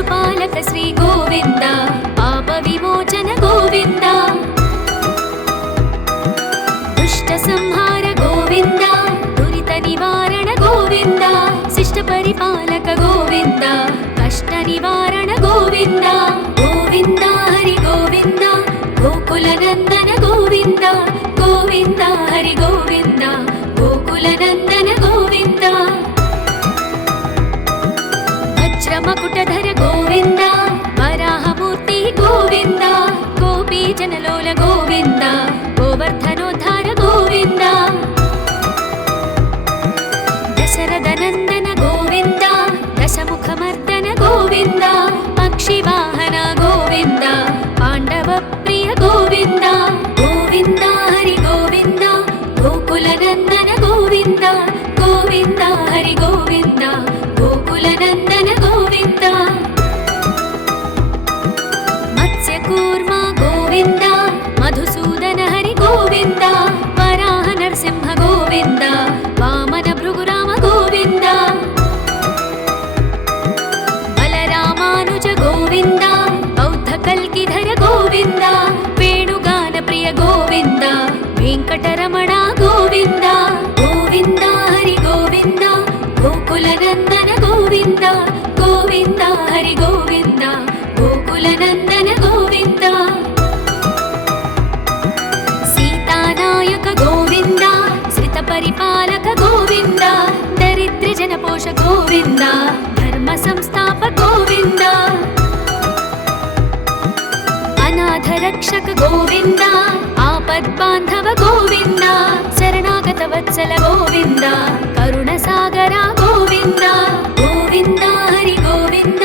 पशुपालक श्री गोविंद पाप विमोचन गोविंद दुष्ट संहार गोविंद दुरित निवारण गोविंद शिष्ट परिपालक गोविंद कष्ट निवारण गोविंद गोविंद हरि गोविंद गोकुल नंदन गोविंद गोविंद हरि गोविंद गोकुल नंदन गोविंद वज्रमकुटधर गोविंद वराहमूर्ति गोविंद गोपी जनलोल गोविंद गोवर्धनोद्धार गोविंद दशरथ नंदन गोविंद दशमुखमर्दन गोविंद पक्षिवाहन गोविंद पांडव प्रिय गोविंद गोविंद हरि गोविंद गोकुल नंदन गोविंद गोविंद हरि गोविंद गोकुल नंदन गोविंद मत्स्यकूर्म गोविंद मधुसूदन हरि गोविंद वराह नरसिंह गोविंद वामन भृगुराम गोविंद बलरामानुज गोविंद बौद्ध कल्किधर गोविंद वेणुगान प्रिय गोविंद वेंकटरमण गोविंद गोविंद हरि गोविंद गोकुल नंदन गोविंद गोविंद हरि गोविंद गोकुल नंदन गोविंद सीतानायक गोविंद श्रित परिपालक गोविंद दरिद्र जनपोष गोविंद धर्म संस्थापक गोविंद अनाथ रक्षक गोविंद आपद बांधव गोविंद शरणागत वत्सल गोविंद करुण सागर गोविंद गोविंद हरि गोविंद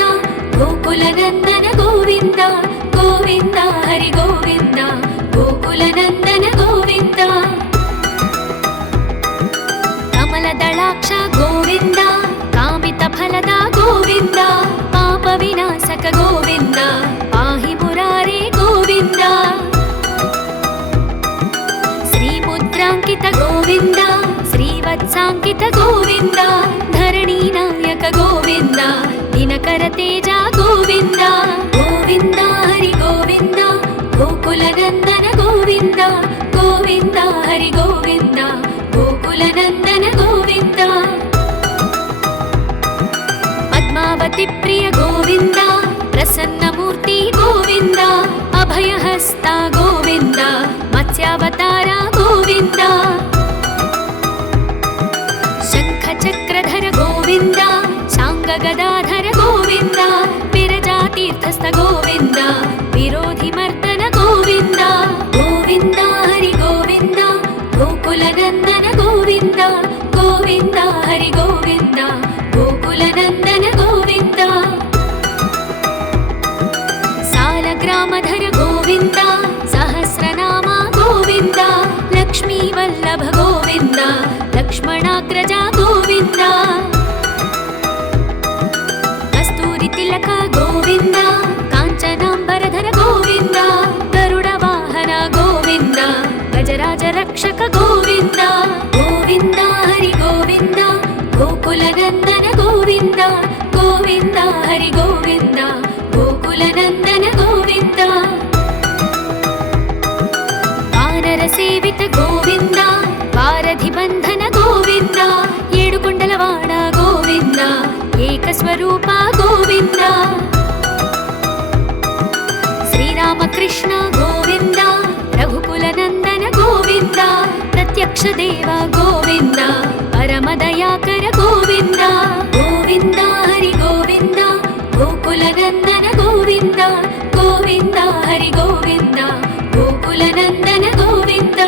गोकुल नंदन गोविंद गोविंद हरि गोविंद गोकुल नंदन गोविंद कमल दलाक्ष गोविंद कामित फलद गोविंद पाप विनाशक गोविंद पाहि मुरारे गोविंद श्रीमुद्रांकित गोविंद श्रीवत्सांकित गोविंद धरणी नायक गोविंद दिनकर तेज गोविंद गोविंद हरि गोविंद गोकुल नंदन गोविंद गोविंद हरि गोविंद गोकुल नंदन गोविंद पद्मावती प्रिय गोविंद प्रसन्न मूर्ति गोविंद अभयहस्ता गोविंद मत्स्यावतार गोविंद शंख चक्रधर गोविंद शांग गदाधर गोविंद विरजातीर्थस्थ गोविंद विरोधि मर्दन गोविंद गोविंद हरि गोविंद गोकुल नंदन गोविंद गोविंद हरि गोविंद गोकुल नंदन गोविंद सालग्रामधर गोविंद सहस्रनाम गोविंद लक्ष्मी वल्लभ गोविंद लक्ष्मणाग्रज गोविंद कस्तूरी तिलक गोविंद कांचनांबरधर गोविंद गरुड़ वाहन गोविंद गजराज रक्षक गोविंद गोविंद हरि गोविंद गोकुल नंदन गोविंद गोविंद हरि गोविंद गोकुल नंदन गोविंद वानर सेवित गोविंद वारधि बंधन गोविंद येडुकुंडलवाड गोविंद एक स्वरूप गोविंद श्रीरामकृष्ण गोविंद रघुकुल नंदन गोविंद प्रत्यक्ष देव गोविंद परम दयाकर गोविंद गोविंद हरि गोविंद गोकुल नंदन गोविंद गोविंद हरि गोविंद गोकुल नंदन गोविंद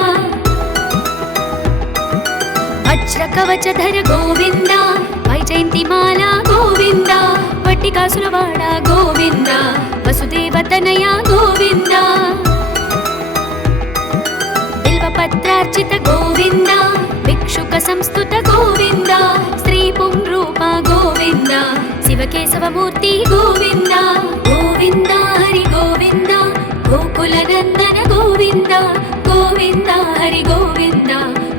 वज्र कवचधर गोविंद वैजयंतिमाला गोविंद वट्टिकासुरवाड गोविंद वसुदेवतनय गोविंद बिल्वपत्रार्चित गोविंद भिक्षुक संस्तुत गोविंद स्त्री पुंरूप गोविंद शिवकेशवमूर्ति गोविंद गोविंद हरि गोविंद गोकुल नंदन गोविंद गोविंद हरि गोविंद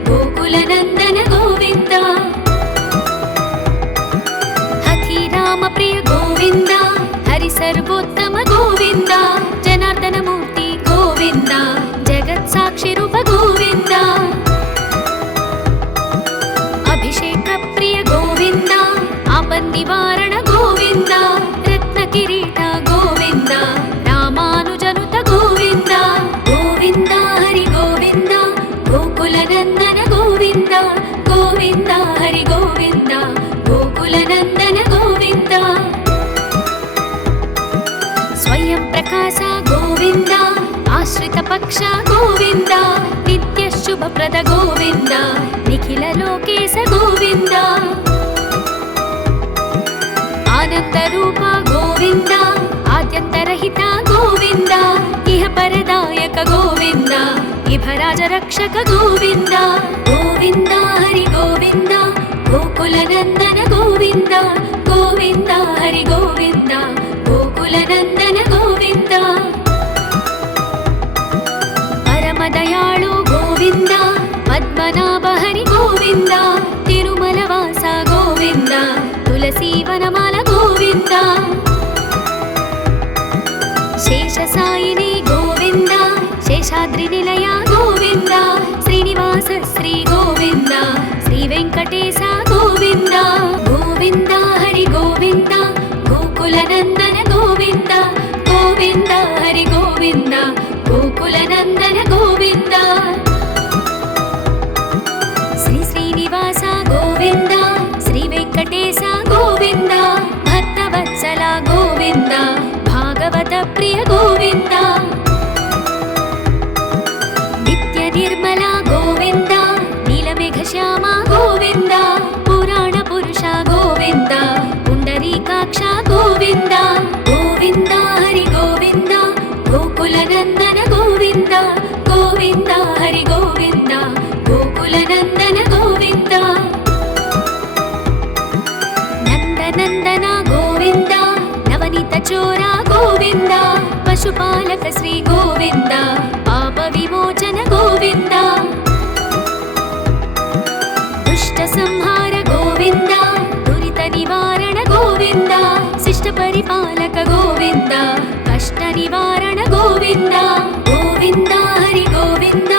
गोकुल नंदन गोविंद हथी राम प्रिय गोविंद हरि साक्षि रूप गोविन्द अभिषेक प्रिय गोविन्द आपन्निवारण गोविन्द रत्नकिरीट गोविन्द रामानुजनुत गोविन्द गोविन्द हरि गोविन्द गोकुलनन्दन गोविन्द गोविन्द हरि गोविन्द गोकुलनन्दन गोविन्द स्वयं प्रकाश गोविन्द आश्रित पक्ष गोविन्द नित्य शुभप्रद गोविन्द निखिल लोकेश गोविन्द आनंद रूप गोविन्द आद्यन्तरहित गोविन्द इह परदायक गोविन्द इभराज रक्षक गोविन्द गोविन्द हरि गोविन्द गोकुलनन्दन गोविन्द गोविन्द हरि गोविन्द गोकुलनन्दन गोविन्द परमदयाळु गोविन्द पद्मनाभ हरि गोविन्द तिरुमलवास गोविन्द तुलसीवनमाल गोविन्द शेषसायिनी गोविन्द शेषाद्रिनिलय गोविन्द श्रीनिवास श्री गोविन्द श्रीवेङ्कटेश गोविन्द गोविन्द हरि गोविन्द गोकुलनन्दन गोविन्द गोविन्द हरि गोविन्द गोकुलनन्दन गोविन्द श्री श्रीनिवास गोविन्द श्रीवेङ्कटेश गोविन्द भक्तवत्सल गोविन्द भागवत प्रिय गोविन्द नित्य निर्मल गोविन्द नीलमेघश्याम गोविन्द पुराण पुरुष गोविन्द पुण्डरीकाक्ष गोविन्द गोविन्द हरि गोविन्द गोकुलनन्दन गोविन्द गोविन्द हरि गोविन्द गोकुलनन्दन गोविन्द नन्दनन्दन गोविन्द नवनीत चोर गोविन्द पशुपालक श्री गोविन्द पाप विमोचन गोविन्द दुष्ट संहार गोविन्द दुरित निवारण गोविन्द शिष्ट परिपालक गोविन्द कष्ट निवारण गोविन्द गोविन्द हरि गोविन्द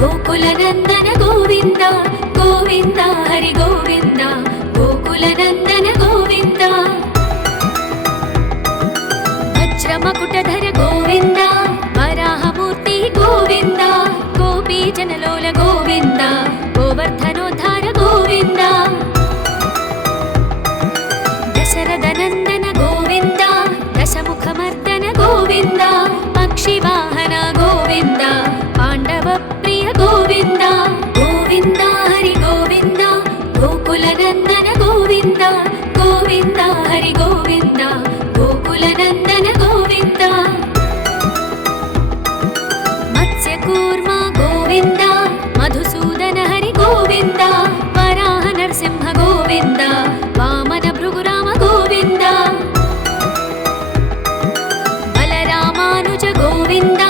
गोकुलनन्दन गोविन्द गोविन्द हरि गोविन्द गोकुलनन्दन गोविन्द वज्रमकुटधर गोविन्द वराहमूर्ति गोविन्द गोपीजनलोल गोविन्द गोवर्धनोद्धार गोविन्द दशरथनन्दन गोविन्द दशमुखमर्दन गोविन्द पक्षिवाहन गोविन्द पाण्डवप्रिय गोविन्द गोविन्द हरि गोविन्द गोकुलनन्दन गोविन्द गोविन्द हरि गोविन्द गोकुलनन्दन गोविन्द मत्स्यकूर्म गोविन्द मधुसूदन हरि गोविन्द वराह नरसिंह गोविन्द वामन भृगुराम गोविन्द बलरामानुज गोविन्द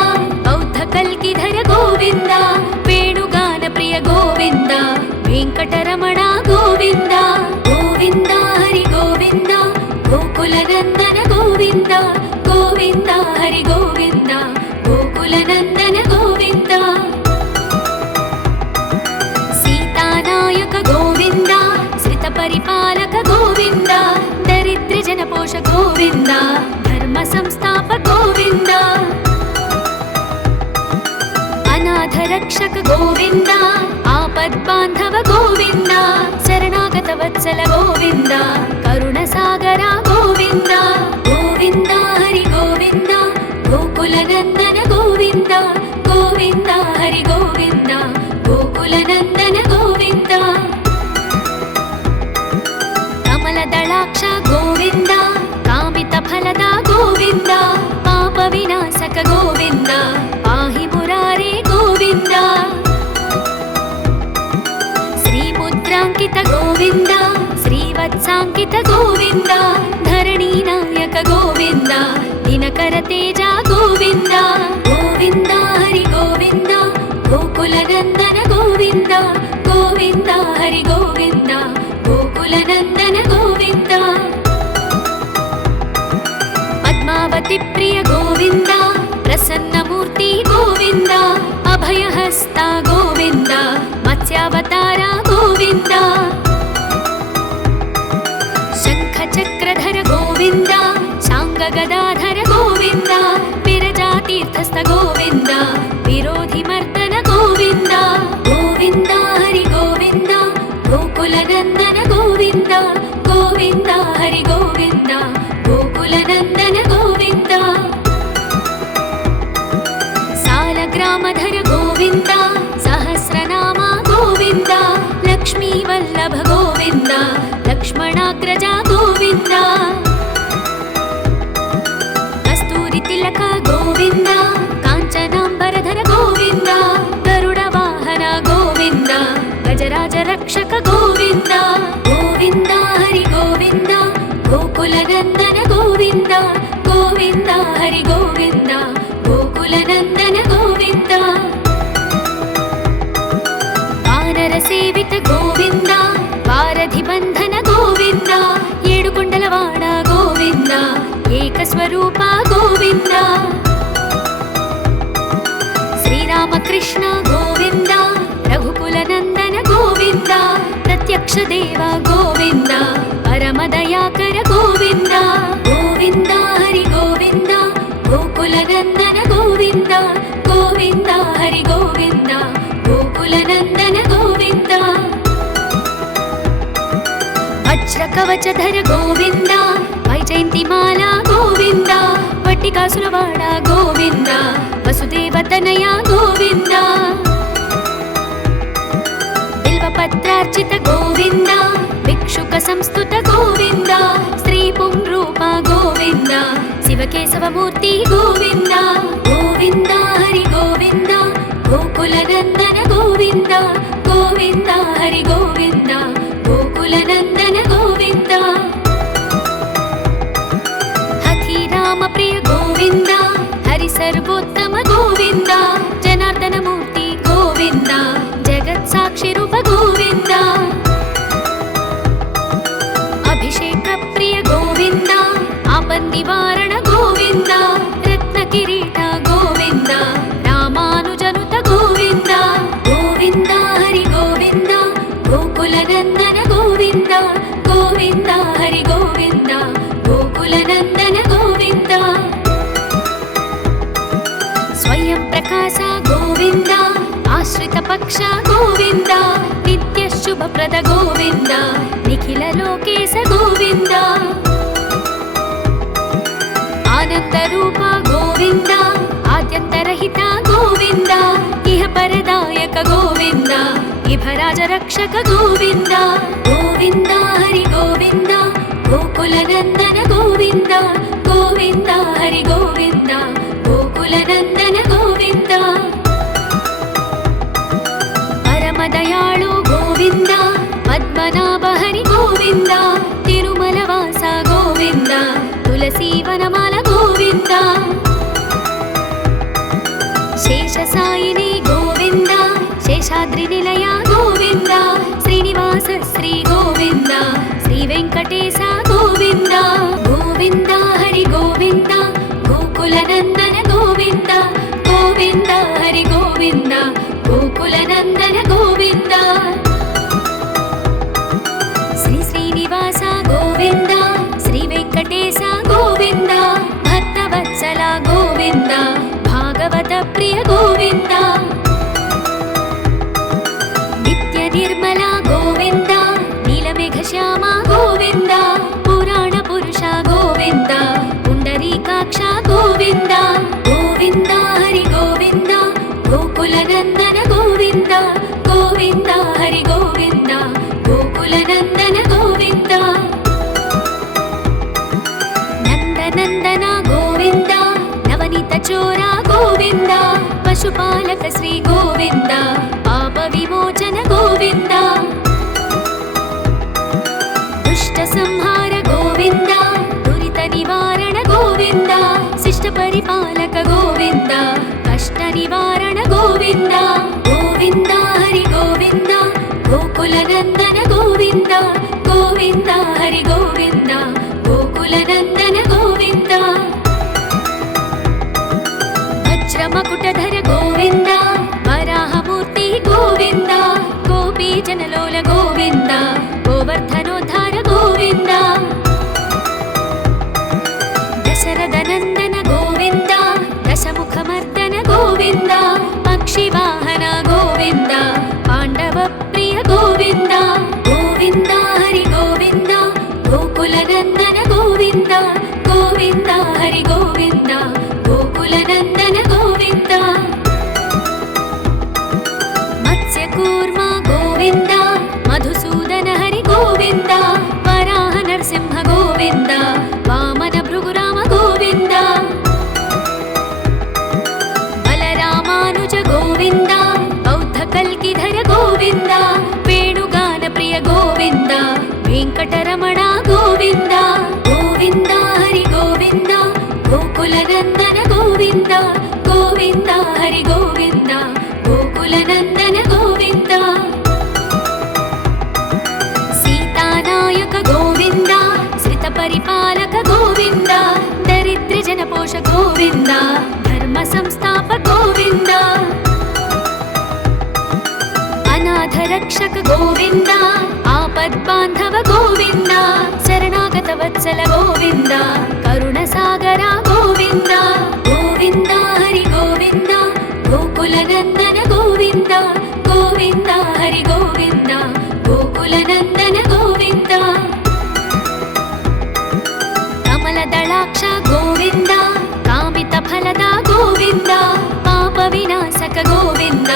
बौद्ध कल्किधर गोविन्द वेणुगान प्रिय गोविन्द वेङ्कटरमण गोविन्द गोविन्द हरि गोविन्द गोकुलनन्दन गोविन्द गोविन्द हरि गोविन्द गोकुलनन्दन गोविन्द सीतानायक गोविन्द श्रितपरिपालक गोविन्द दरिद्रजनपोष गोविन्द धर्म संस्थापक गोविन्द अनाथ रक्षक गोविन्द आपद्बान्धव गोविन्द शरणागत वत्सल गोविन्द करुणसागर गोविन्द गोविन्द हरि गोविन्द गोकुलनन्दन गोविन्द गोविन्द हरि गोविन्द गोकुलनन्दन गोविन्द कमलदलाक्ष गोविन्द कामितफलद गोविन्द पापविनाशक गोविन्द पाहि मुरारे गोविन्द श्रीमुद्राङ्कित गोविन्द श्रीवत्साङ्कित गोविन्द धरणीनायक गोविन्द दिनकर तेज गोविन्द गोविन्द हरि गोविन्द गोकुलनन्दन गोविन्द गोविन्द हरि गोविन्द गोकुलनन्दन गोविन्द पद्मावती प्रिय गोविन्द प्रसन्नमूर्ति गोविन्द अभय नामधर गोविन्द सहस्रनाम गोविन्द लक्ष्मीवल्लभ गोविन्द लक्ष्मणाग्रजा गोविन्द कस्तूरि तिलक गोविन्द काञ्चनाम्बरधर गोविन्द गरुडवाहन गोविन्द गजराज रक्षक गोविन्द गोविन्द हरि गोविन्द गोकुलनन्दन गोविन्द गोविन्द हरि गोविन्द गोकुलनन्दन गोविन्द वानर सेवित गोविन्द वारधिबन्धन गोविन्द येडुकुण्डलवाड गोविन्द एकस्वरूप गोविन्द श्रीरामकृष्ण गोविन्द रघुकुलनन्दन गोविन्द प्रत्यक्ष देव गोविन्द परमदयाकर गोविन्द गोविन्द हरि गोविन्द गोकुलनन्दन गोविन्द गोविन्द हरि गोविन्द गोकुलनन्दन गोविन्द वज्रकवचधर गोविन्द वैजयन्तिमाला गोविन्द वट्टिकासुरवाड गोविन्द वसुदेवतनया गोविन्द बिल्वपत्रार्चित गोविन्द भिक्षुक संस्तुत गोविन्द श्रीपुंरूप गोविन्द शिवकेशवमूर्ति गोविन्द गोविन्द हरि गोविन्द गोकुलनन्दन गोविन्द गोविन्द हरि गोविन्द गोकुलनन्दन गोविन्द हथिराम प्रिय गोविन्द हरि सर्वोत्तम गोविन्द जनार्दन मूर्ति गोविन्द जगत्साक्षि रूप गोविन्द अभिषेक प्रिय गोविन्द आपन्निवारण गोविन्द रत्नकिरीट गोविन्द रामानुजनुत गोविन्द गोविन्द हरि गोविन्द गोकुलनन्दन गोविन्द गोविन्द हरि गोविन्द गोकुलनन्दन गोविन्द स्वयं प्रकाश गोविन्द आश्रित पक्ष गोविन्द नित्य शुभप्रद गोविन्द निखिल लोकेश गोविन्द आनंद रूप गोविन्द आद्यन्तरहित गोविन्द इह परदायक गोविन्द इभराज रक्षक गोविन्द गोविन्द हरि गोविन्द गोकुलनन्दन गोविन्द गोविन्द हरि गोविन्द गोकुलनन्दन गोविन्द परमदयाळु गोविन्द पद्मनाभ हरि गोविन्द तिरुमलवास गोविन्द तुलसीवनमाल गोविन्द शेषसायिनी गोविन्द शेषाद्रिनिलय गोविन्द श्रीनिवास श्री गोविन्द श्रीवेङ्कटेश गोविन्द गोविन्द हरि गोविन्द गोकुलनन्दन गोविन्द गोविन्द हरि गोविन्द गोकुलनन्दन गोविन्द श्री श्रीनिवास गोविन्द श्रीवेङ्कटेश गोविन्द भक्तवत्सल गोविन्द भागवत प्रिय गोविन्द नित्य निर्मल गोविन्द नीलमेघश्याम गोविन्द पुराण पुरुष गोविन्द पुण्डरीकाक्ष गोविन्द गोविन्द हरि गोविन्द गोकुलनन्दन गोविन्द गोविन्द हरि गोविन्द गोकुलनन्दन गोविन्द नन्दनन्दन गोविन्द नवनीत चोर गोविन्द पशुपालक श्री गोविन्द पाप विमोचन गोविन्द दुष्ट संहार गोविन्द दुरित निवारण गोविन्द शिष्ट परिपालक गोविन्द कष्ट निवारण गोविन्द गोविन्द हरि गोविन्द गोकुलनन्दन गोविन्द गोविन्द हरि गोविन्द गोकुलनन्दन गोविन्द वज्रमकुटधर गोविन्द वराहमूर्ति गोविन्द गोपीजनलोल गोविन्द गोवर्धनोद्धार गोविन्द दशरथनन्दन गोविन्द दशमुखमर्दन गोविन्द पक्षिवाहन रक्षक गोविन्द आपद्बान्धव गोविन्द शरणागत वत्सल गोविन्द करुणसागर गोविन्द गोविन्द हरि गोविन्द गोकुलनन्दन गोविन्द गोविन्द हरि गोविन्द गोकुलनन्दन गोविन्द कमलदलाक्ष गोविन्द कामितफलद गोविन्द पापविनाशक गोविन्द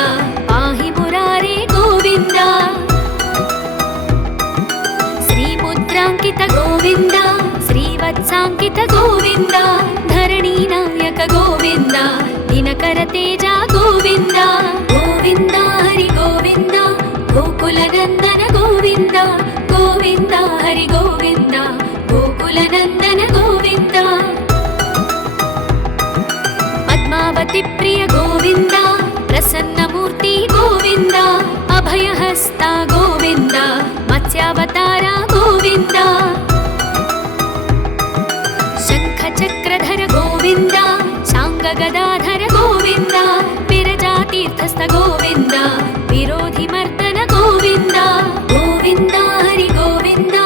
पाहि मुरारे गोविन्द श्रीमुद्राङ्कित गोविन्द श्रीवत्साङ्कित गोविन्द धरणीनायक गोविन्द दिनकर तेज गोविन्द गोविन्द हरि गोविन्द गोकुलनन्दन गोविन्द गोविन्द हरि गोविन्द गोकुलनन्दन गोविन्द पद्मावती प्रिय गोविन्द प्रसन्नमूर्ति गोविन्द अभयहस्ता गोविन्द मत्स्यावतार गोविन्द शङ्खचक्रधर गोविन्द शाङ्गगदाधर गोविन्द विरजातीर्थस्थ गोविन्द विरोधिमर्दन गोविन्द गोविन्द हरि गोविन्द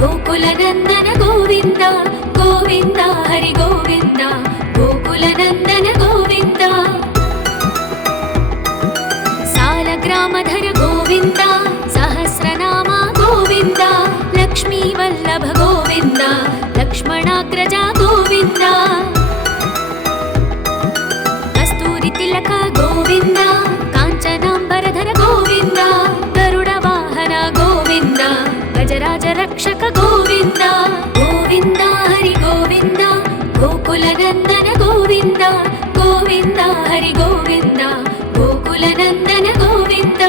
गोकुलनन्दन गोविन्द गोविन्द हरि गोविन्द गोकुलनन्दन गोविन्द सालग्रामधर गोविन्द सहस्रनाम गोविन्द लक्ष्मीवल्लभ गोविन्द लक्ष्मणाग्रज गोविन्द कस्तूरि तिलक गोविन्द काञ्चनाम्बरधर गोविन्द गरुडवाहन गोविन्द गजराज रक्षक गोविन्द गोविन्द हरि गोविन्द गोकुलनन्दन गोविन्द गोविन्द हरि गोविन्द गोकुलनन्दन गोविन्द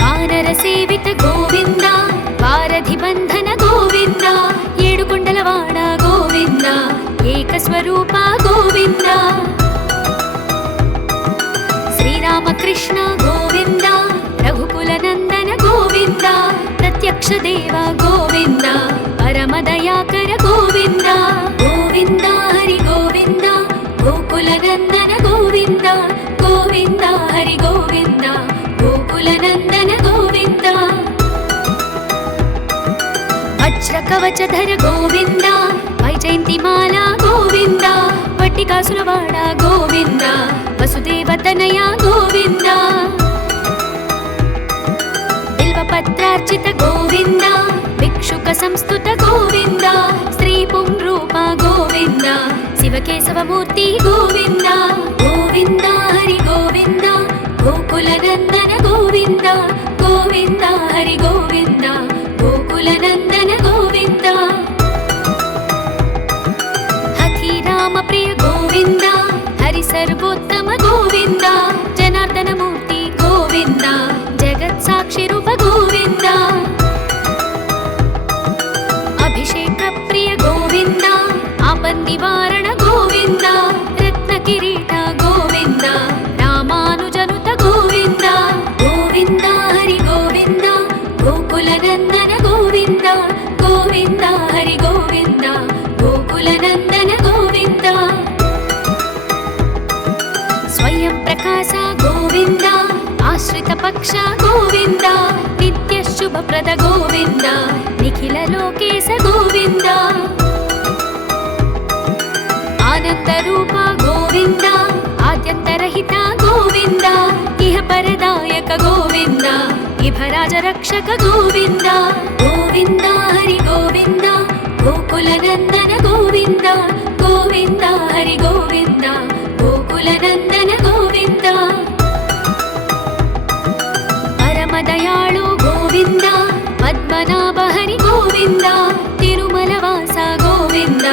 वानरसेवित गोविन्द वारधिबन्धन गोविन्द येडुकुण्डलवाड गोविन्द एकस्वरूप गोविन्द श्रीरामकृष्ण गोविन्द रघुकुलनन्दन गोविन्द प्रत्यक्ष देव गोविन्द परमदयाकर गोविन्द गोविन्द हरि गोविन्द गोकुलनन्दन गोविन्द गोविन्द हरि गोविन्द गोकुलनन्दन गोविन्द वज्रकवचधर गोविन्द वैजयन्तिमाला गोविन्द वट्टिकासुरवाड गोविन्द वसुदेवतनय गोविन्द बिल्वपत्रार्चित गोविन्द भिक्षुक संस्तुत गोविन्द श्रीपुंरूप गोविन्द शिवकेशवमूर्ति गोविन्द गोविन्द हरि गोविन्द गोकुलनन्दन गोविन्द गोविन्द हरि गोविन्द गोकुलनन्दन गोविन्द हथिराम प्रिय गोविन्द हरि सर्वोत्तम गोविन्द जनार्दन मूर्ति गोविन्द जगत्साक्षि रूप गोविन्द अभिषेक प्रिय गोविन्द आपन्निवारण गोविन्द रत्नकिरीट गोविन्द रामानुजनुत गोविन्द गोविन्द हरि गोविन्द गोकुलनन्दन गोविन्द गोविन्द हरि गोविन्द गोकुलनन्दन गोविन्द स्वयं प्रकाश गोविन्द आश्रित पक्ष गोविन्द नित्य शुभप्रद गोविन्द निखिल लोकेश गोविन्द आनन्दरूप गोविन्द आद्यन्तरहित गोविन्द इह परदायक गोविन्द इभराज रक्षक गोविन्द गोविन्द हरि गोविन्द गोकुलनन्दन गोविन्द गोविन्द हरि गोविन्द गोकुलनन्दन गोविन्द परमदयाळु गोविन्द पद्मनाभ हरि गोविन्द तिरुमलवास गोविन्द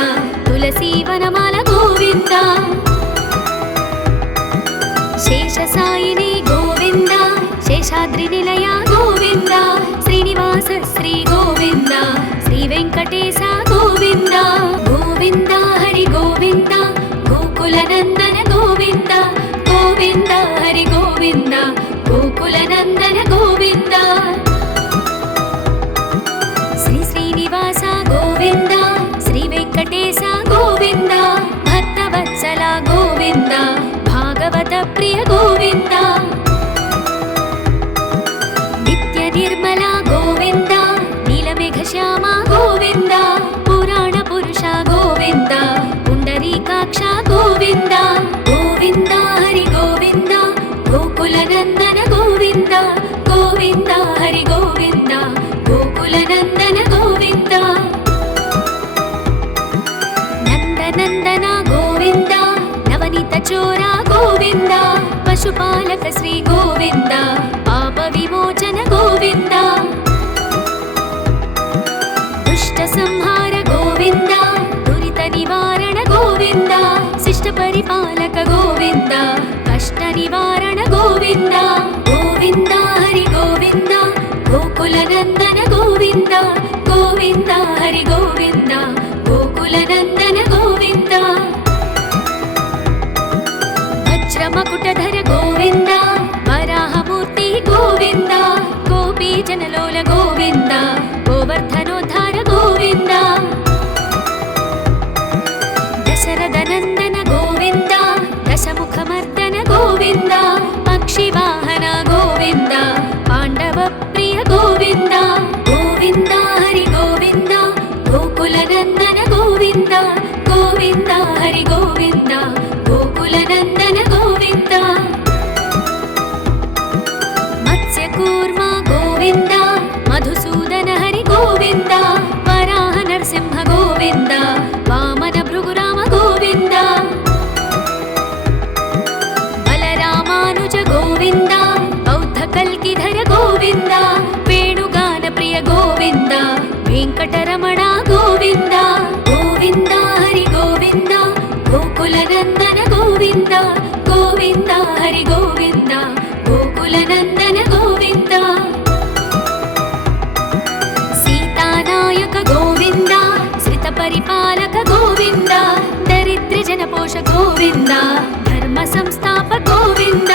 तुलसीवनमाल गोविन्द शेषसायिनी गोविन्द शेषाद्रिनिलय गोविन्द श्रीनिवास श्री गोविन्द श्रीवेङ्कटेश गोविन्द गोविन्द हरि गोविन्द गोकुलनन्दन गोविन्द गोविन्द हरि गोविन्द गोकुलनन्दन गोविन्द श्री श्रीनिवास गोविन्द श्रीवेङ्कटेश गोविन्द भक्तवत्सल गोविन्द भागवत प्रिय गोविन्द చోర గోవింద పశుపాలక శ్రీ గోవింద పాప విమోచన గోవింద దుష్ట సంహార గోవింద దురిత నివారణ గోవింద శిష్ట పరిపాలక గోవింద కష్ట నివారణ గోవింద గోవింద హరి గోవింద గోకుల నందన గోవింద గోవింద హరి గోవింద గోకుల నందన గోవింద వజ్రమకుటధర గోవింద వరాహమూర్తి గోవింద గోపీ జనలోల గోవింద గోవర్ధనోద్ధార గోవింద దశరథ నందన గోవింద దశముఖమర్దన గోవింద పక్షివాహన గోవింద పాండవ ప్రియ గోవింద గోవింద హరి గోవింద గోకుల నందన గోవింద గోవింద హరి గోవింద గోకుల నందన గోవింద మత్స్యకూర్మ గోవింద మధుసూదన హరి గోవింద వరాహ నరసింహ గోవింద వామన భృగురామ గోవింద బలరామానుజ గోవింద బౌద్ధ కల్కిధర గోవింద వేణుగాన ప్రియ గోవింద వెంకటరమణ గోవింద గోవింద హరి గోవింద గోకుల నందన గోవింద గోవింద హరి గోవింద గోకుల నందన గోవింద సీతానాయక గోవింద శ్రిత పరిపాలక గోవింద దరిద్ర జనపోష గోవింద ధర్మ సంస్థాప గోవింద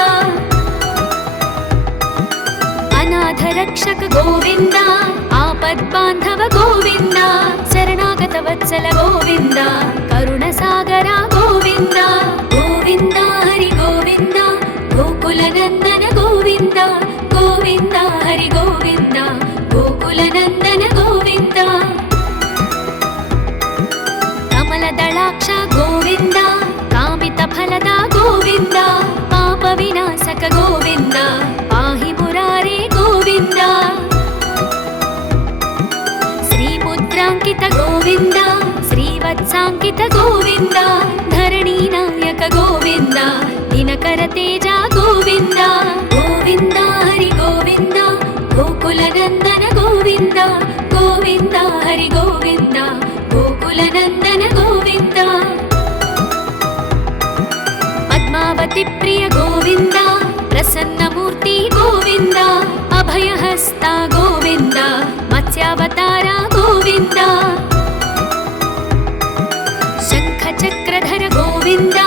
అనాథ రక్షక గోవింద ఆపద్బాంధవ గోవింద శరణాగత వత్సల గోవింద కరుణ సాగర గోవింద గోవింద హరి గోవింద గోకుల నందన గోవింద గోవింద హరి గోవింద గోకుల నందన గోవింద కమల దళాక్ష గోవింద కామిత ఫలద గోవింద పాప వినాశక గోవింద పాహి మురారే గోవింద శ్రీముద్రాంకిత గోవింద శ్రీవత్సాంకిత గోవింద ధరణీ నాయక గోవింద దినకర తేజ గోవింద గోవింద హరి గోవింద గోకుల నందన గోవింద గోవింద హరి గోవింద గోకుల నందన గోవింద పద్మావతి ప్రియ గోవింద ప్రసన్నమూర్తి గోవింద అభయహస్త గోవింద మత్స్యావతార గోవింద శంఖ చక్రధర గోవింద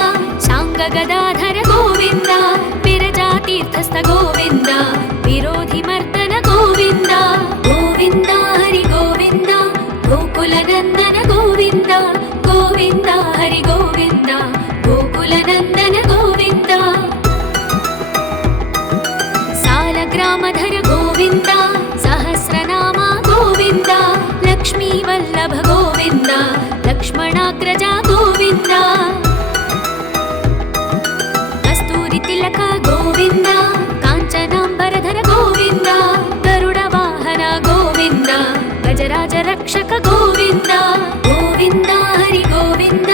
శాంగ గదాధర గోవింద విరజాతీర్థస్థ గోవింద విరోధి మర్దన గోవింద గోవింద హరి గోవింద గోకుల నందన గోవింద గోవింద హరి గోవింద గోకుల నందన గోవింద సాలగ్రామధర గోవింద సహస్రనామ గోవింద లక్ష్మీ వల్లభ గోవింద లక్ష్మణాగ్రజ గోవింద కస్తూరి తిలక గోవింద కాంచనాంబరధర గోవింద గరుడ వాహన గోవింద గజరాజ రక్షక గోవింద గోవింద హరి గోవింద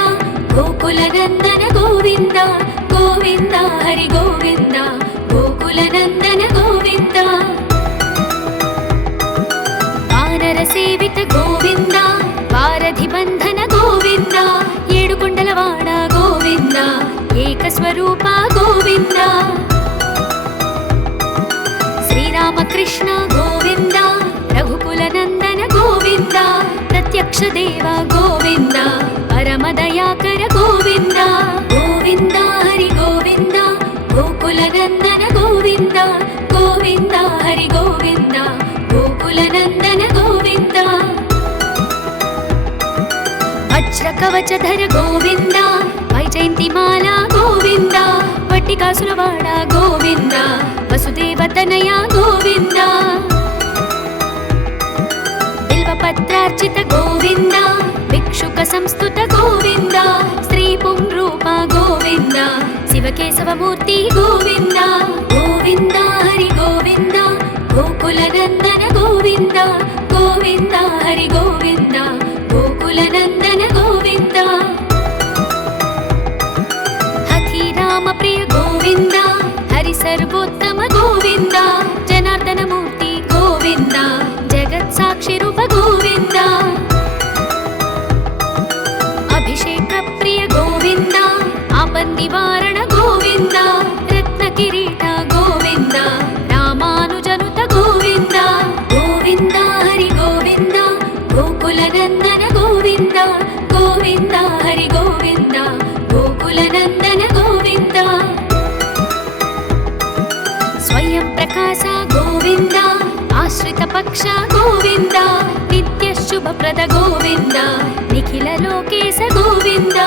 గోకుల నందన గోవింద గోవింద హరి గోవింద గోకుల నందన గోవింద వానర సేవిత గోవింద వారధి బంధన గోవింద ఏడుకొండలవాడ గోవింద ఏకస్వరూప గోవింద శ్రీరామకృష్ణ గోవింద రఘుకుల నందన గోవింద ప్రత్యక్ష దేవ గోవింద పరమదయాకర గోవింద గోవింద హరి గోవింద గోకుల నందన గోవింద గోవింద హరి గోవింద గోకుల నందన గోవింద వజ్ర కవచధర గోవింద వైజయంతిమాల గోవింద వట్టికాసులవాడ గోవింద వసుదేవతనయ గోవింద బిల్వపత్రార్చిత గోవింద భిక్షుక సంస్థుత గోవింద శ్రీ పుంరూప గోవింద శివకేశవమూర్తి గోవింద గోవింద హరి గోవింద గోకుల నందన గోవింద గోవింద హరి గోవింద గోకుల నందన గోవింద హథీరా ಆಶ್ರಿತ ಪಕ್ಷ ಗೋವಿಂದ ನಿತ್ಯ ಶುಭಪ್ರದ ಗೋವಿಂದ ನಿಖಿಲ ಲೋಕೇಶ ಗೋವಿಂದ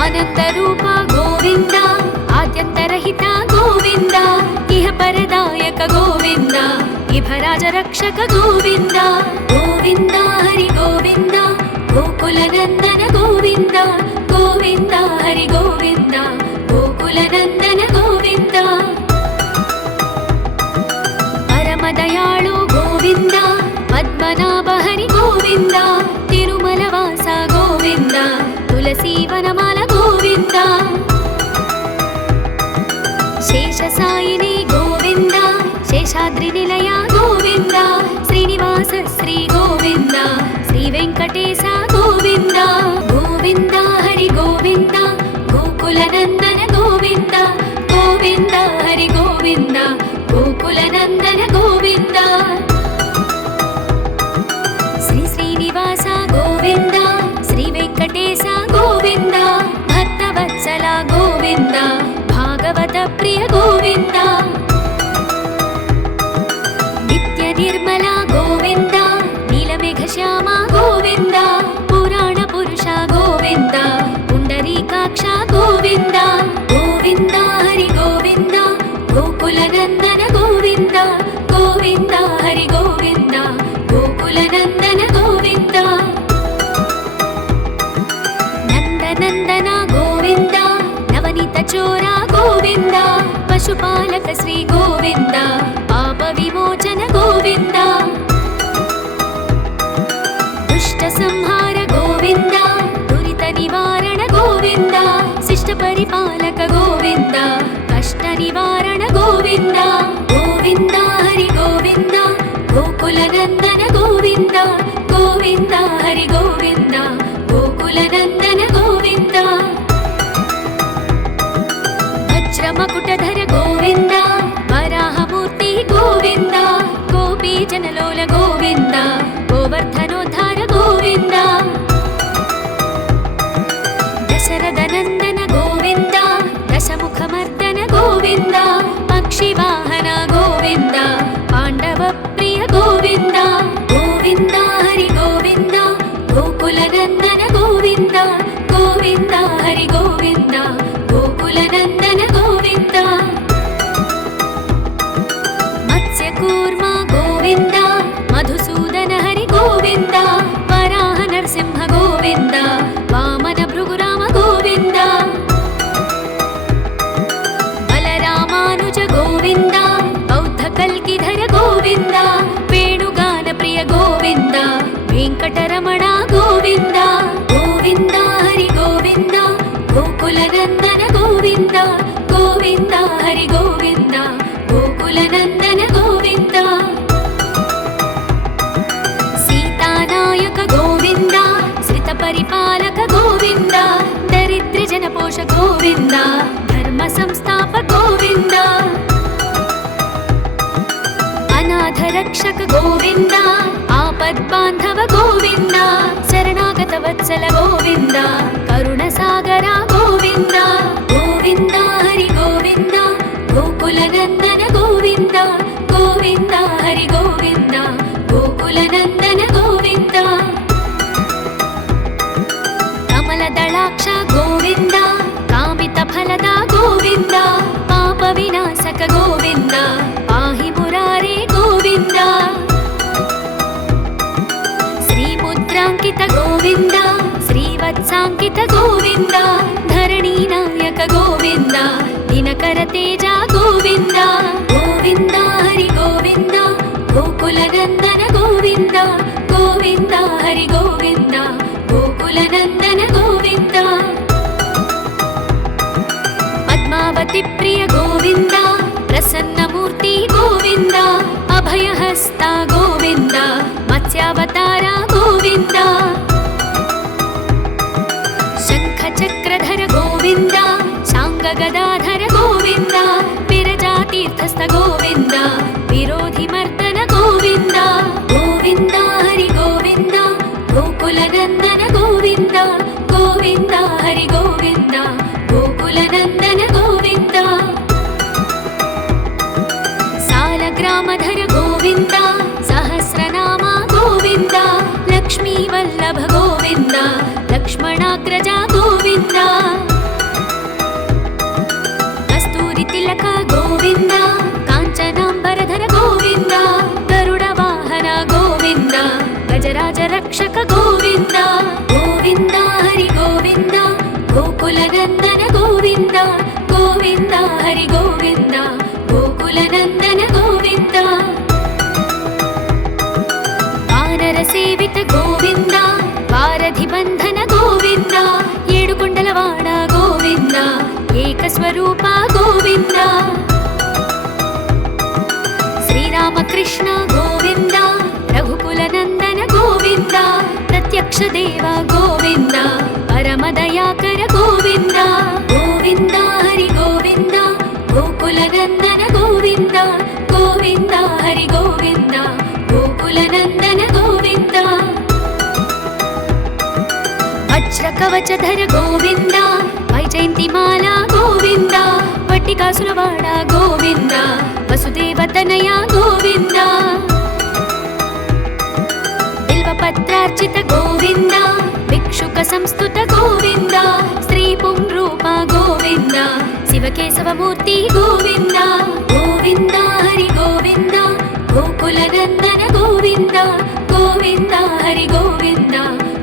ಆನಂದ ರೂಪ ಗೋವಿಂದ ಆದ್ಯಂತರಹಿತ ಗೋವಿಂದ ಇಹ ಪರದಾಯಕ ಗೋವಿಂದ ಇಭರಾಜ ರಕ್ಷಕ ಗೋವಿಂದ ಗೋವಿಂದ ಹರಿ ಗೋವಿಂದ ಗೋಕುಲ ನಂದನ ಗೋವಿಂದ ಗೋವಿಂದ ಹರಿ ಗೋವಿಂದ ಗೋಕುಲ ನಂದನ ಗೋವಿಂದ ಪರಮ ದಯಾಳು ಗೋವಿಂದ ಪದ್ಮನಾಭ ಹರಿ ಗೋವಿಂದ ತಿರುಮಲ ವಾಸ ಗೋವಿಂದ ತುಳಸಿ ವನಮಾಲ ಗೋವಿಂದ ಶೇಷ ಸಾಯಿನಿ ಗೋವಿಂದ ಶೇಷಾದ್ರಿ ನಿಲಯ ಗೋವಿಂದ ಶ್ರೀನಿವಾಸ ಶ್ರೀ ಗೋವಿಂದ ಶ್ರೀ ವೆಂಕಟೇಶ ಗೋವಿಂದ ಗೋವಿಂದ ಹರಿ ಗೋವಿಂದ ಗೋಕುಲ ನಂದನ ಗೋವಿಂದ ಗೋವಿಂದ ಹರಿ ಗೋವಿಂದ ಗೋಕುಲ ನಂದನ ಗೋವಿಂದ ಶ್ರೀ ಶ್ರೀನಿವಾಸ ಗೋವಿಂದ ಶ್ರೀ ವೆಂಕಟೇಶ ಗೋವಿಂದ ಭಕ್ತವತ್ಸಲ ಗೋವಿಂದ ಭಾಗವತ ಪ್ರಿಯ ಗೋವಿಂದ ನಿತ್ಯ ನಿರ್ಮಲ ಗೋವಿಂದ ನೀಲಮೇಘ ಶ್ಯಾಮ ಗೋವಿಂದ ಪುರಾಣ ಪುರುಷ ಗೋವಿಂದ ಪುಂಡರೀಕಾಕ್ಷ ಗೋವಿಂದ ಗೋವಿಂದ ಹರಿ ಗೋವಿಂದ ಗೋಕುಲ ನಂದನ ಗೋವಿಂದ ಗೋವಿಂದ ಹರಿ ಗೋವಿಂದ ಗೋಕುಲ ನಂದನ ಗೋವಿಂದ ನಂದನಂದನ ಗೋವಿಂದ ನವನೀತ ಚೋರ ಗೋವಿಂದ ಪಶುಪಾಲಕ ಶ್ರೀ ಗೋವಿಂದ ಪಾಪ ವಿಮೋಚನ ಗೋವಿಂದ ದುಷ್ಟ ಸಂಹಾರ ಗೋವಿಂದ ದುರಿತ ನಿವಾರಣ ಗೋವಿಂದ ಶಿಷ್ಟ ಪರಿಪಾಲಕ ಗೋವಿಂದ ಕಷ್ಟ ನಿವಾರಣ ಗೋವಿಂದ ಗೋವಿಂದ ಹರಿ ಗೋವಿಂದ ಗೋಕುಲ ನಂದನ ಗೋವಿಂದ ಗೋವಿಂದ ಹರಿ ಗೋವಿಂದ ಗೋಕುಲ ನಂದನ ಗೋವಿಂದ ವಜ್ರ ಮಕುಟಧರ ಗೋವಿಂದ ವರಾಹಮೂರ್ತಿ ಗೋವಿಂದ ಗೋಪಿ ಜನಲೋಲ ಗೋವಿಂದ ಗೋವರ್ಧನೋದ್ಧಾರ ಗೋವಿಂದ ದಶರಥ ನಂದನ ಗೋವಿಂದ ದಶಮುಖ ಮರ್ದನ ಗೋವಿಂದ ಪಕ್ಷಿ ವಾಹನ ಗೋವಿಂದ ಪಾಂಡವ ಪ್ರಿಯ ಗೋವಿಂದ ಗೋವಿಂದ ಹರಿ ಗೋವಿಂದ ಗೋಕುಲ ನಂದನ ಗೋವಿಂದ ಗೋವಿಂದ ಹರಿ ಗೋವಿಂದ ಗೋಕುಲ ನಂದನ ಗೋವಿಂದ ಮತ್ಸ್ಯ ಕೂರ್ಮ ಗೋವಿಂದ ಮಧುಸೂದನ ಹರಿ ಗೋವಿಂದ ವರಾಹ ನರಸಿಂಹ ಗೋವಿಂದ ವಾಮನ ಭೃಗುರಾಮ ಗೋವಿಂದ ಬಲರಾಮಾನುಜ ಗೋವಿಂದ ಬೌದ್ಧ ಕಲ್ಕಿಧರ ಗೋವಿಂದ ವೇಣುಗಾನ ಪ್ರಿಯ ಗೋವಿಂದ ವೆಂಕಟರಮಣ ಗೋವಿಂದ ಗೋವಿಂದ ಹರಿ ಗೋವಿಂದ ಗೋಕುಲ ನಂದನ ಗೋವಿಂದ ಗೋವಿಂದ ಹರಿ ಗೋವಿಂದ ಗೋಕುಲ ನಂದನ ಗೋವಿಂದ ಸೀತಾನಾಯಕ ಗೋವಿಂದ ಶ್ರಿತ ಪರಿಪಾಲಕ ಗೋವಿಂದ ದರಿದ್ರ ಜನಪೋಷ ಗೋವಿಂದ ಧರ್ಮ ಸಂಸ್ಥಾಪ ಗೋವಿಂದ ಅನಾಥ ರಕ್ಷಕ ಗೋವಿಂದ ಆಪದ್ ಬಾಂಧವ ಗೋವಿಂದ ಶರಣಾಗತ ವತ್ಸಲ ಗೋವಿಂದ ಕರುಣ ಸಾಗರ ಗೋವಿಂದ ಗೋವಿಂದ ಹರಿ ಗೋವಿಂದ ಗೋಕುಲ ನಂದನ ಗೋವಿಂದ ಗೋವಿಂದ ಹರಿ ಗೋವಿಂದ ಗೋಕುಲ ನಂದನ ಗೋವಿಂದ ಕಮಲ ದಳಾಕ್ಷ ಗೋವಿಂದ ಕಾಮಿತ ಫಲದ ಗೋವಿಂದ ಪಾಪ ವಿನಾಶಕ ಗೋವಿಂದ ಪಾಹಿ ಮುರಾರೇ ಗೋವಿಂದ ಶ್ರೀ ಮುದ್ರಾಂಕಿತ ಗೋವಿಂದ ಶ್ರೀವತ್ಸಾಂಕಿತ ಗೋವಿಂದ ಧರಣಿ ನಾಯಕ ಗೋವಿಂದ ದಿನಕರ ತೇಜ ಗೋವಿಂದ ಗೋವಿಂದ ಹರಿ ಗೋವಿಂದ ಗೋಕುಲ ನಂದನ ಗೋವಿಂದ ಗೋವಿಂದ ಹರಿ ಗೋವಿಂದ ಗೋಕುಲ ನಂದನ ಗೋವಿಂದ ಪದ್ಮಾವತಿ ಪ್ರಿಯ ಗೋವಿಂದ ಪ್ರಸನ್ನ ಮೂರ್ತಿ ಗೋವಿಂದ ಅಭಯಹಸ್ತ ಗೋವಿಂದ ಮತ್ಸ್ಯಾವತಾರ ಗೋವಿಂದ ಶಂಖ ಚಕ್ರಧರ ಗೋವಿಂದ ಶಾಂಗ ಗದಾಧರ ಗೋವಿಂದ ವಿರಜಾತೀರ್ಥಸ್ಥ ಗೋವಿಂದ ವಿರೋಧಿ ಮರ್ದನ ಗೋವಿಂದ ಗೋವಿಂದ ಹರಿ ಗೋವಿಂದ ಗೋಕುಲ ನಂದನ ಗೋವಿಂದ ಗೋವಿಂದ ಹರಿ ಗೋವಿಂದ ಗೋಕುಲ ನಂದನ ಗೋವಿಂದ ಸ್ವರೂಪ ಗೋವಿಂದ. ಶ್ರೀರಾಮಕೃಷ್ಣ ಗೋವಿಂದ, ರಘುಕುಲ ನಂದನ ಗೋವಿಂದ, ಪ್ರತ್ಯಕ್ಷ ದೇವ ಗೋವಿಂದ, ಪರಮ ದಯಾಕರ ಗೋವಿಂದ. ಗೋವಿಂದ ಹರಿ ಗೋವಿಂದ, ಗೋಕುಲ ನಂದನ ಗೋವಿಂದ, ಗೋವಿಂದ ಹರಿ ಗೋವಿಂದ, ಗೋಕುಲ ನಂದನ ಗೋವಿಂದ. ವಜ್ರ ಕವಚಧರ ಗೋವಿಂದ, ವೈಜಯಂತಿ ಮಾಲಾ ಗೋವಿಂದ, ವಟ್ಟಿಕಾಸುರವಾಡ ಗೋವಿಂದ, ವಸುದೇವ ತನಯ ಗೋವಿಂದ. ಬಿಲ್ವಪತ್ರಾರ್ಚಿತ ಗೋವಿಂದ, ಭಿಕ್ಷುಕ ಸಂಸ್ತುತ ಗೋವಿಂದ, ಶ್ರೀ ಪುಂರೂಪ ಗೋವಿಂದ, ಶಿವಕೇಶವ ಮೂರ್ತಿ ಗೋವಿಂದ. ಗೋವಿಂದ ಹರಿ ಗೋವಿಂದ, ಗೋಕುಲ ನಂದನ ಗೋವಿಂದ, ಗೋವಿಂದ ಹರಿ ಗೋವಿಂದ,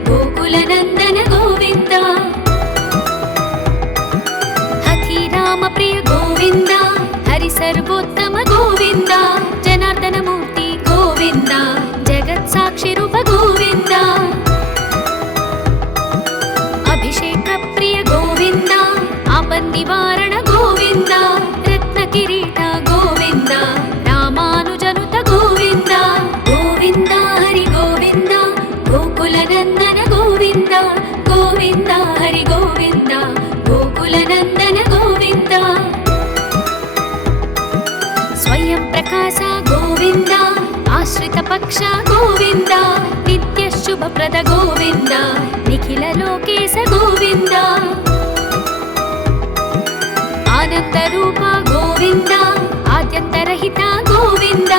ಗೋಕುಲ ನಂದನ ಗೋವಿಂದ. ಹಥಿ ರಾಮ ಪ್ರಿಯ ಗೋವಿಂದ, ಹರಿ ಸರ್ವೋತ್ತಮ ಗೋವಿಂದ, ಜನಾರ್ದನ ಮೂರ್ತಿ ಗೋವಿಂದ, ಜಗತ್ ಸಾಕ್ಷಿ ರೂಪ ಗೋವಿಂದ. ಅಭಿಷೇಕ ಪ್ರಿಯ ಗೋವಿಂದ, ಆಪನ್ ನಿವಾರಣ ಗೋವಿಂದ, ರತ್ನ ಕಿರೀಟ ಗೋವಿಂದ, ರಾಮಾನುಜನುತ ಗೋವಿಂದ. ಗೋವಿಂದ ಹರಿ ಗೋವಿಂದ, ಗೋಕುಲ ನಂದನ ಗೋವಿಂದ, ಗೋವಿಂದ ಹರಿ ಗೋವಿಂದ, ಗೋಕುಲ ನಂದನ ಗೋವಿಂದ. ಸ್ವಯಂ ಪ್ರಕಾಶ ಗೋವಿಂದ, ಆಶ್ರಿತ ಪಕ್ಷ ಗೋವಿಂದ, ನಿತ್ಯ ಶುಭಪ್ರದ ಗೋವಿಂದ, ನಿಖಿಲ ಲೋಕೇಶ ಗೋವಿಂದ. ಆನಂದ ರೂಪ ಗೋವಿಂದ, ಆದ್ಯಂತರಹಿತ ಗೋವಿಂದ,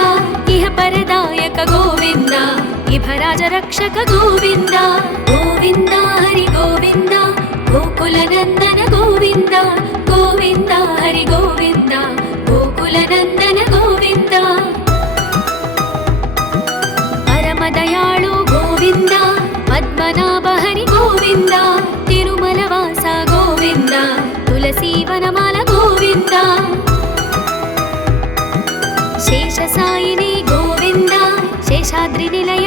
ಇಹ ಪರದಾಯಕ ಗೋವಿಂದ, ಇಭರಾಜ ರಕ್ಷಕ ಗೋವಿಂದ. ಗೋವಿಂದ ಹರಿ ಗೋವಿಂದ, ಗೋಕುಲ ನಂದನ ಗೋವಿಂದ, ಗೋವಿಂದ ಹರಿ ಗೋವಿಂದ, ಗೋಕುಲ ನಂದನ ಗೋವಿಂದ. ಪರಮ ದಯಾಳು ಗೋವಿಂದ, ಪದ್ಮನಾಭ ಹರಿ ಗೋವಿಂದ, ತಿರುಮಲ ವಾಸ ಗೋವಿಂದ, ತುಳಸಿ ವನಮಾಲ ಗೋವಿಂದ. ಶೇಷ ಸಾಯಿನಿ ಗೋವಿಂದ, ಶೇಷಾದ್ರಿ ನಿಲಯ